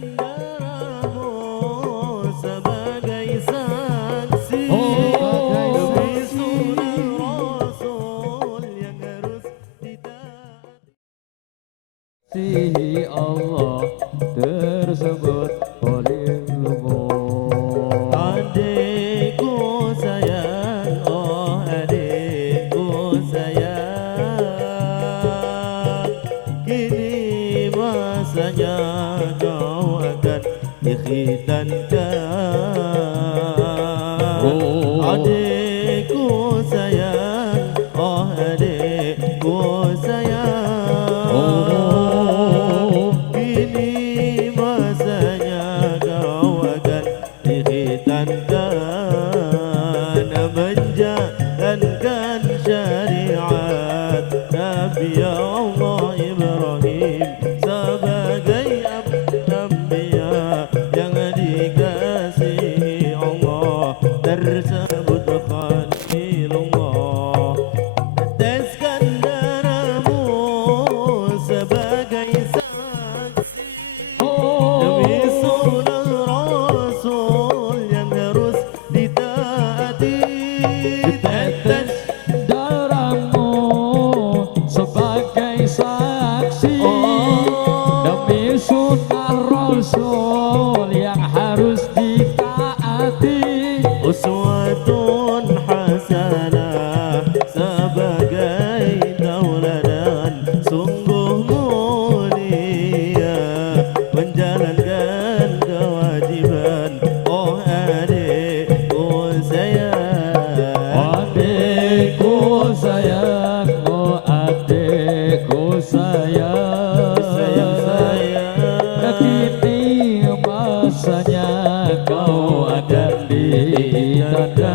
darahmu sebagai saksi sebagai demi sunnah Rasul yang harus ditaati. Allah tersebut walilmu. Adikku sayang, oh adikku sayang, kini masanya kau akan dikhitankan. Adikku sayang, oh adikku sayang, kini masanya kau akan dikhitankan, menjalankan syariat Nabi Allah Ibrahim sebagai anbiya yang dikasihi Allah, tersebut Khalilullah. Teteskan darahmu sebagai saksi demi sunnah Rasul yang harus ditaati. Tetes Darahmu sebagai saksi demi sunnah Rasul yang harus ditaati. Uswatun hasanah sebagai tauladan, sungguh mulia menjalankan kewajiban. Oh adikku sayang, Adikku sayang, oh adikku sayang, sayang. kini masanya kau akan dikhitankan.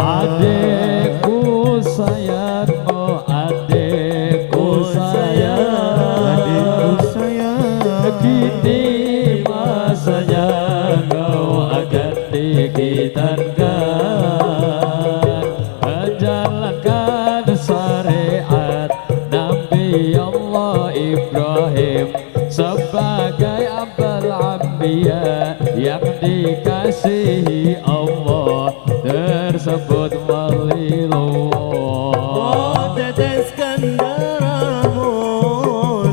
Adikku sayang, oh adikku sayang, kini masanya kau akan dikhitankan, menjalankan syariat Nabi Allah Ibrahim sebagai abal anbiya yang dikasihi Allah, tersebut walilullah. Teteskan darahmu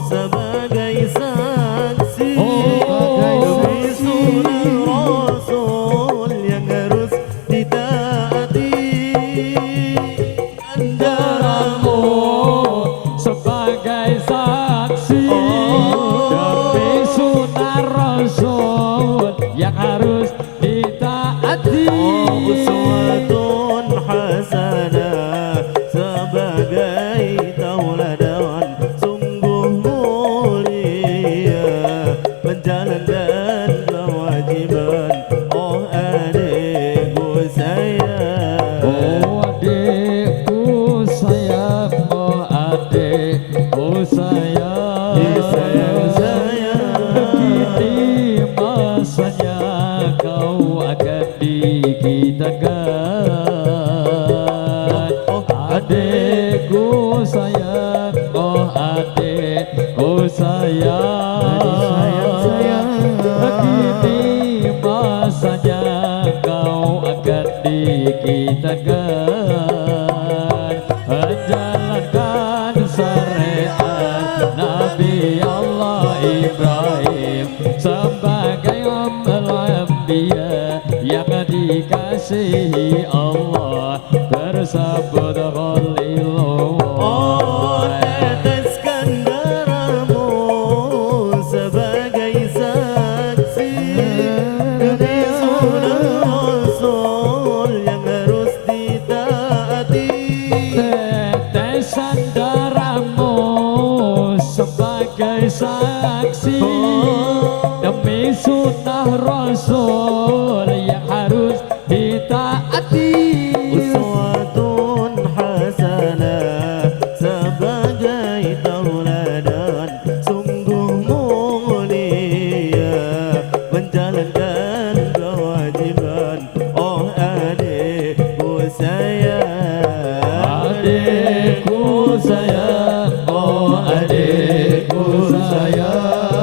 sebagai saksi demi sunnah Rasul yang harus ditaati. Darahmu sebagai saksi demi sunnah Rasul yang harus ditaati. Uswatun hasanah sebagai tauladan, sungguh mulia menjalankan kewajiban. Oh adikku sayang, Oh adikku sayang, oh adikku sayang, kini masanya kau akan dikhitankan. Adikku sayang, oh adikku sayang, kini masanya kau akan dikhitankan, menjalankan syariat Nabi Allah Ibrahim sebagai abal anbiya yang dikasihi Allah, tersebut Khalilullah. oh teteskan darahmu sebagai saksi demi sunnah Rasul yang harus ditaati. Tetesan darahmu sebagai saksi demi sunnah Rasul yang harus ditaati. Uswatun hasanah sebagai tauladan, sungguh mulia menjalankan kewajiban. Oh adikku sayang, Adikku sayang, oh adikku sayang,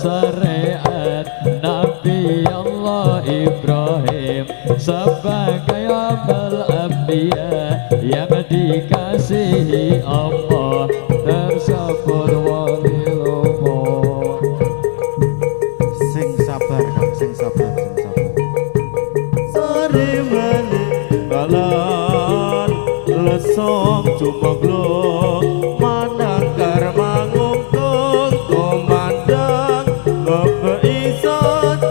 syariat Nabi Allah Ibrahim sebagai abul anbiya yang dikasihi Allah tersebut wali lumur. Sing sabar Kang, sing sabar, sing sabar. Sore mane balan lesong jumaglung manang karma ngungkung komandang kebeisa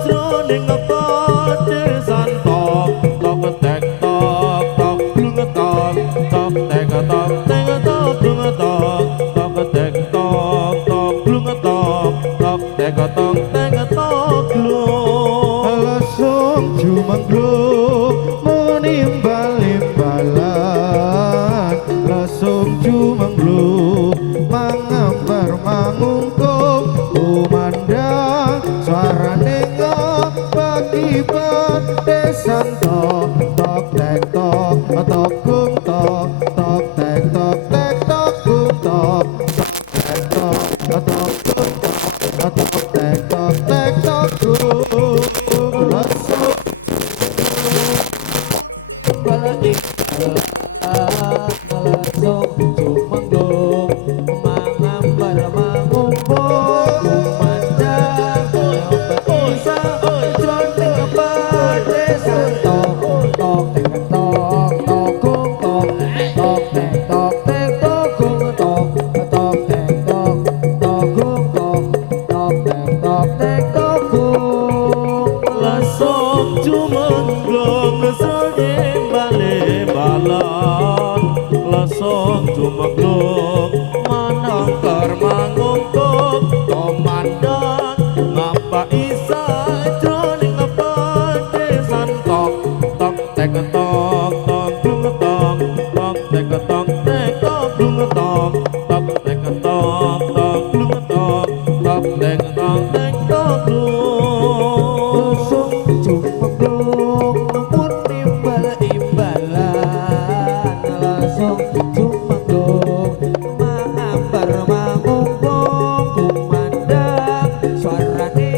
jroning ngepade santok tok tek tok tok glung tok tok tek tok tek tok glung tok tok tek tok tok glung tok tok tek tok tek tok glung lesong jumaglung menimbal-imbalan lesung jumenglung mangambar mangungkung kumandang suarane bagi pedesan tok tok tek tok tok gung tok tok tek tok tek tok gung tok tek tok gung tok tek tok tek tok gung lesung balik lesung jumenglung mangambar mangungkung kumandang bisa jroning pedesan tok tok tek tok tok gung tok tok tek tok tek tok gung tok tok tek tok tok gung tok tok tek tok tek tok gung lesung jumenglung lesung bale balon lesung jumenglung manangkar mangungkung komandang ngapa isa jroning pedesan tok tok tek tok tok glung tok tok tek tok tek tok glung tok tok tek tok tok glung tok tok tek tok tek tok glung lesung jumenglung menimbal-imbalan lesung jumenglung mangambar mangungkung kumandang suarane